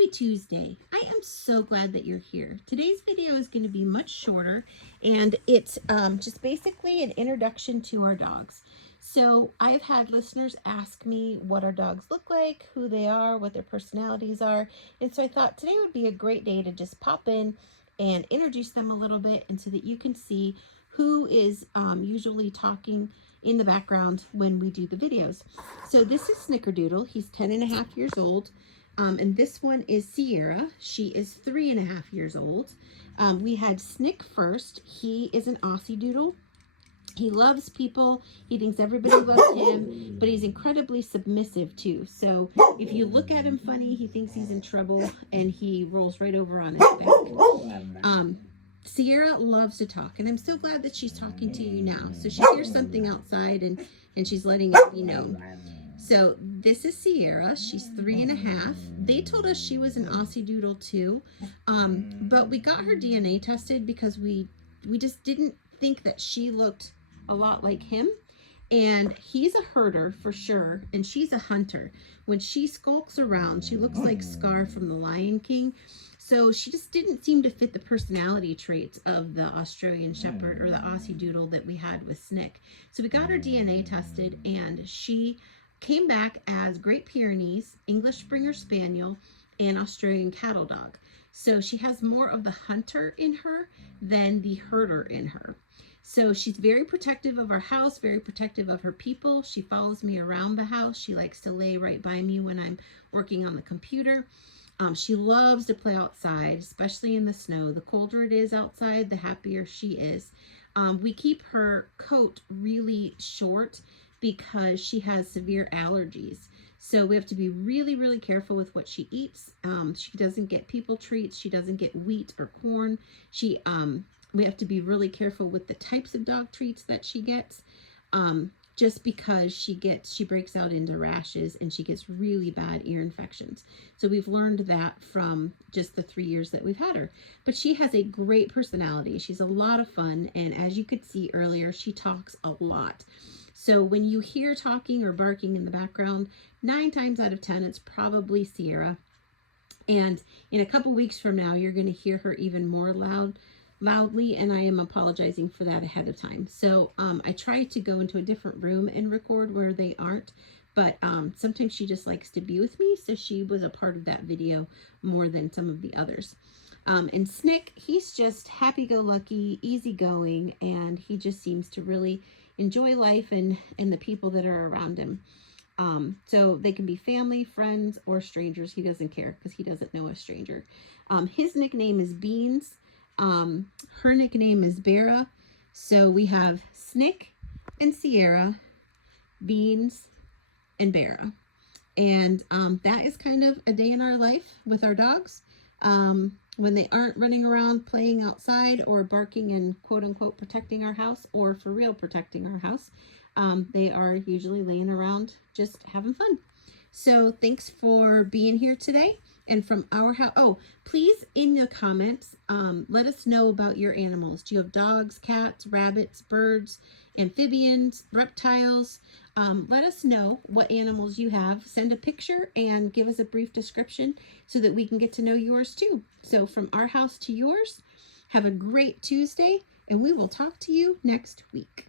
Happy Tuesday. I am so glad that you're here. Today's video is going to be much shorter, and it's just basically an introduction to our dogs. So I've had listeners ask me what our dogs look like, who they are, what their personalities are, and so I thought today would be a great day to just pop in and introduce them a little bit, and so that you can see who is usually talking in the background when we do the videos. So this is Snickerdoodle. He's 10.5 years old. And this one is Sierra. She is 3.5 years old. We had Snick first. He is an Aussie Doodle. He loves people. He thinks everybody loves him, but he's incredibly submissive too. So if you look at him funny, he thinks he's in trouble and he rolls right over on his back. Sierra loves to talk, and I'm so glad that she's talking to you now. So she hears something outside and she's letting it be known. So this is Sierra. She's 3.5. They told us she was an Aussie Doodle too, but we got her DNA tested because we just didn't think that she looked a lot like him. And he's a herder for sure, and she's a hunter. When she skulks around, she looks like Scar from The Lion King. So she just didn't seem to fit the personality traits of the Australian Shepherd or the Aussie Doodle that we had with Snick. So we got her DNA tested, and she came back as Great Pyrenees, English Springer Spaniel, and Australian Cattle Dog. So she has more of the hunter in her than the herder in her. So she's very protective of our house, very protective of her people. She follows me around the house. She likes to lay right by me when I'm working on the computer. She loves to play outside, especially in the snow. The colder it is outside, the happier she is. We keep her coat really short because she has severe allergies. So we have to be really, really careful with what she eats. She doesn't get people treats. She doesn't get wheat or corn. We have to be really careful with the types of dog treats that she gets, just because she breaks out into rashes and she gets really bad ear infections. So we've learned that from just the 3 years that we've had her. But she has a great personality. She's a lot of fun. And as you could see earlier, she talks a lot. So when you hear talking or barking in the background, 9 times out of 10, it's probably Sierra. And in a couple weeks from now, you're going to hear her even more loudly, and I am apologizing for that ahead of time. So I try to go into a different room and record where they aren't, but sometimes she just likes to be with me, so she was a part of that video more than some of the others. And Snick, he's just happy-go-lucky, easygoing, and he just seems to really enjoy life and the people that are around him. So they can be family, friends, or strangers. He doesn't care because he doesn't know a stranger. His nickname is Beans. Her nickname is Bera. So we have Snick and Sierra, Beans, and Bera. And that is kind of a day in our life with our dogs. When they aren't running around playing outside or barking and quote unquote protecting our house, or for real protecting our house, they are usually laying around just having fun. So thanks for being here today. And from our house, please in the comments, let us know about your animals. Do you have dogs, cats, rabbits, birds, amphibians, reptiles? Let us know what animals you have. Send a picture and give us a brief description so that we can get to know yours too. So from our house to yours, have a great Tuesday, and we will talk to you next week.